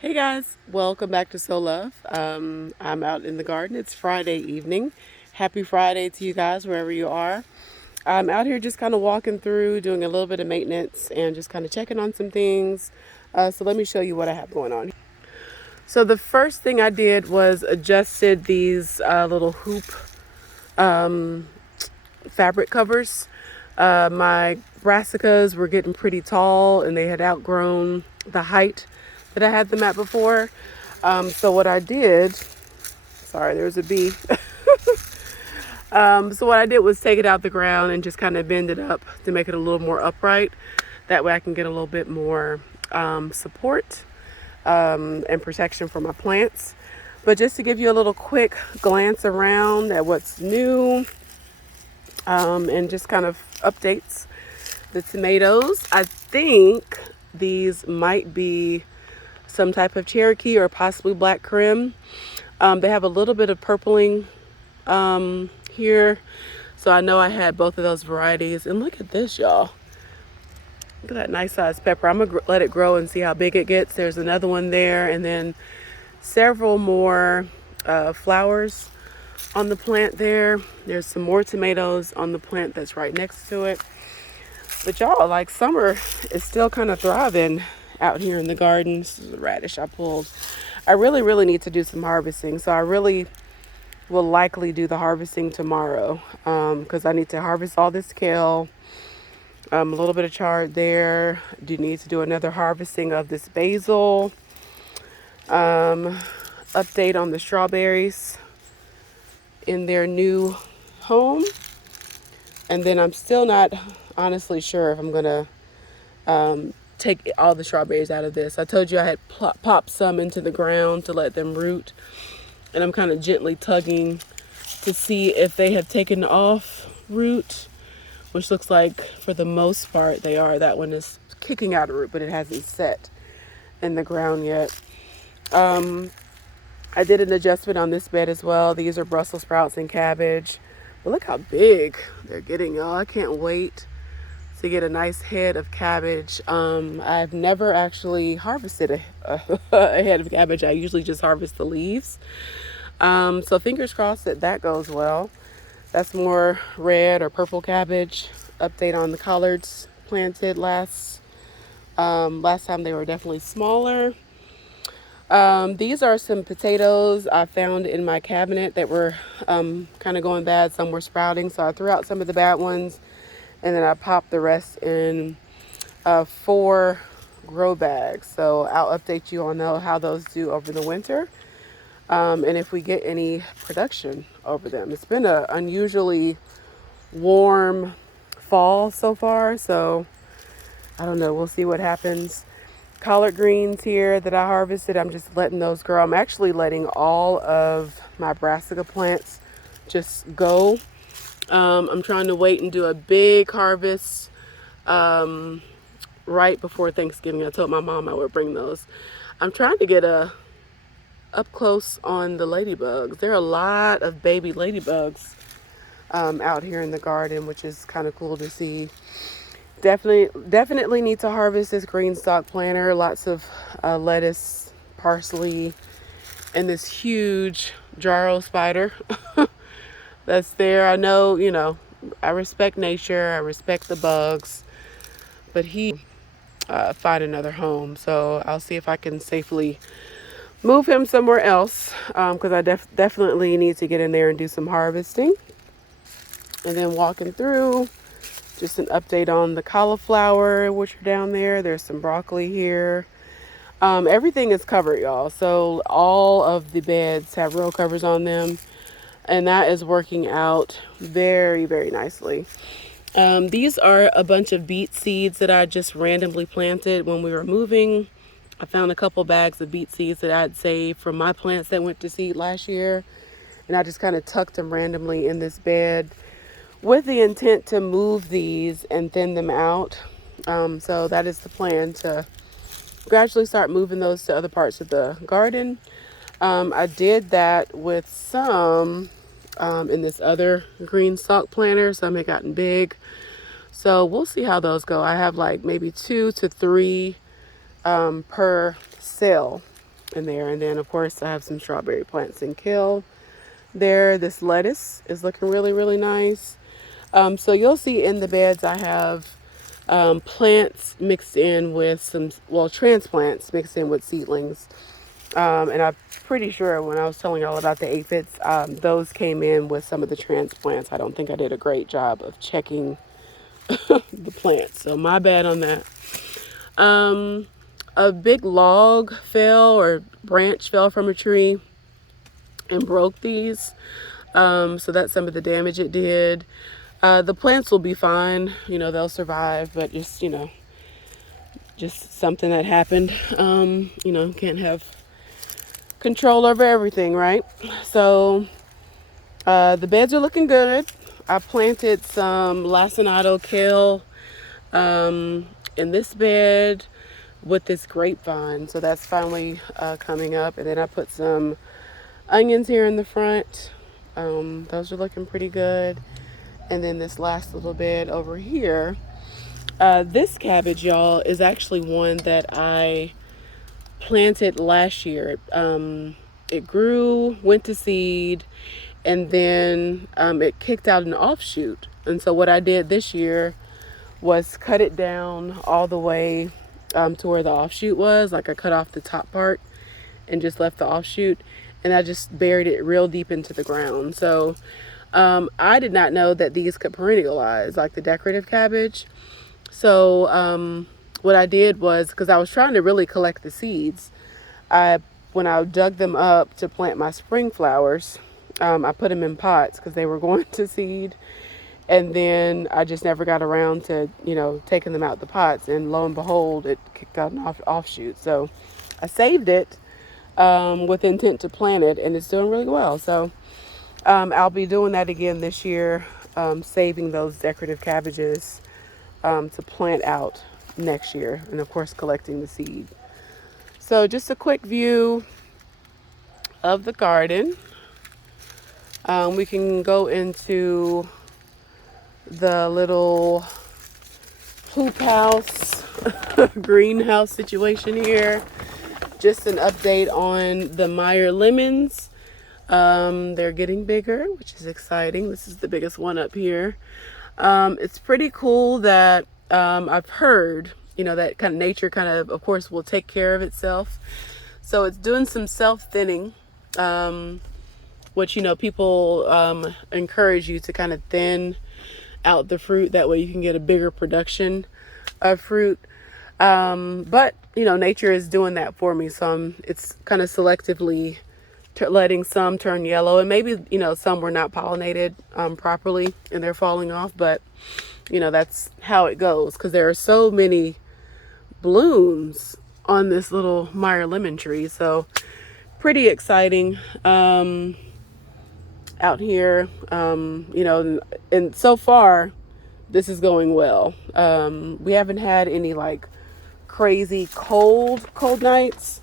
Hey guys, welcome back to So Love. I'm out in the garden. It's Friday evening. Happy Friday to you guys, wherever you are. I'm out here just kind of walking through, doing a little bit of maintenance and just kind of checking on some things. So let me show you what I have going on. So the first thing I did was adjusted these little hoop fabric covers. My brassicas were getting pretty tall and they had outgrown the height that I had them at before. So what I did, sorry, there's a bee. So what I did was take it out the ground and just kind of bend it up to make it a little more upright. That way I can get a little bit more support and protection for my plants. But just to give you a little quick glance around at what's new and just kind of updates the tomatoes. I think these might be some type of Cherokee or possibly Black Krim. They have a little bit of purpling here. So I know I had both of those varieties. And look at this, y'all. Look at that nice sized pepper. I'm going to let it grow and see how big it gets. There's another one there. And then several more flowers on the plant there. There's some more tomatoes on the plant that's right next to it. But y'all, like, summer is still kind of thriving out here in the garden. This is a radish I pulled. I really need to do some harvesting. So I really will likely do the harvesting tomorrow because I need to harvest all this kale. A little bit of chard there. Do need to do another harvesting of this basil. Update on the strawberries in their new home. And then I'm still not honestly sure if I'm going to take all the strawberries out of this. I told you I had popped some into the ground to let them root. And I'm kind of gently tugging to see if they have taken off root, which looks like for the most part they are. That one is kicking out a root, but it hasn't set in the ground yet. I did an adjustment on this bed as well. These are Brussels sprouts and cabbage. But look how big they're getting, y'all. I can't wait to get a nice head of cabbage. I've never actually harvested a head of cabbage. I usually just harvest the leaves. So fingers crossed that that goes well. That's more red or purple cabbage. Update on the collards planted last time they were definitely smaller. These are some potatoes I found in my cabinet that were kind of going bad. Some were sprouting, so I threw out some of the bad ones, and then I popped the rest in 4 grow bags. So I'll update you on how those do over the winter, and if we get any production over them. It's been an unusually warm fall so far, so I don't know. We'll see what happens. Collard greens here that I harvested, I'm just letting those grow. I'm actually letting all of my brassica plants just go. I'm trying to wait and do a big harvest right before Thanksgiving. I told my mom I would bring those. I'm trying to get up close on the ladybugs. There are a lot of baby ladybugs out here in the garden, which is kind of cool to see. Definitely need to harvest this green stalk planter. Lots of lettuce, parsley, and this huge Jarro spider that's there. I know, I respect nature. I respect the bugs, but he find another home. So I'll see if I can safely move him somewhere else because I definitely need to get in there and do some harvesting. And then walking through, just an update on the cauliflower, which are down there. There's some broccoli here. Everything is covered, y'all. So all of the beds have row covers on them. And that is working out very nicely. These are a bunch of beet seeds that I just randomly planted when we were moving. I found a couple bags of beet seeds that I'd saved from my plants that went to seed last year. And I just kind of tucked them randomly in this bed with the intent to move these and thin them out. So that is the plan, to gradually start moving those to other parts of the garden. I did that with some in this other green stalk planter. Some had gotten big. So we'll see how those go. I have like maybe 2 to 3 per cell in there. And then of course I have some strawberry plants and kale there. This lettuce is looking really, really nice. So you'll see in the beds I have plants mixed in with some, well, transplants mixed in with seedlings. And I'm pretty sure when I was telling y'all about the aphids, those came in with some of the transplants. I don't think I did a great job of checking the plants, so my bad on that. A big log fell, or branch fell from a tree and broke these. So that's some of the damage it did. The plants will be fine, they'll survive, but just something that happened. Can't have control over everything, right? So the beds are looking good. I planted some lacinato kale in this bed with this grapevine, so that's finally coming up. And then I put some onions here in the front. Those are looking pretty good. And then this last little bed over here, this cabbage, y'all, is actually one that I planted last year. It grew, went to seed, and then it kicked out an offshoot. And so what I did this year was cut it down all the way to where the offshoot was. Like I cut off the top part and just left the offshoot, and I just buried it real deep into the ground. So I did not know that these could perennialize like the decorative cabbage. So what I did was, because I was trying to really collect the seeds, when I dug them up to plant my spring flowers, I put them in pots because they were going to seed. And then I just never got around to, taking them out the pots. And lo and behold, it kicked out an offshoot. So I saved it with intent to plant it, and it's doing really well. So I'll be doing that again this year, saving those decorative cabbages to plant out next year. And of course, collecting the seed. So just a quick view of the garden. We can go into the little hoop house, greenhouse situation here. Just an update on the Meyer lemons. They're getting bigger, which is exciting. This is the biggest one up here. It's pretty cool that I've heard, that kind of nature of course, will take care of itself. So it's doing some self-thinning, which, people encourage you to kind of thin out the fruit. That way you can get a bigger production of fruit. But, nature is doing that for me. So it's kind of selectively letting some turn yellow, and maybe, some were not pollinated properly and they're falling off. But, that's how it goes, because there are so many blooms on this little Meyer lemon tree. So pretty exciting out here, and so far this is going well. We haven't had any like crazy cold nights,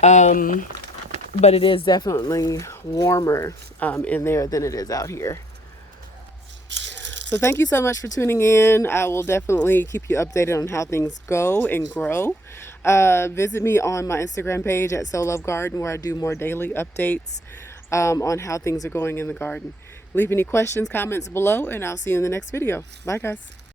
but it is definitely warmer in there than it is out here. So thank you so much for tuning in. I will definitely keep you updated on how things go and grow. Visit me on my Instagram page at So Love Garden, where I do more daily updates on how things are going in the garden. Leave any questions, comments below, and I'll see you in the next video. Bye, guys.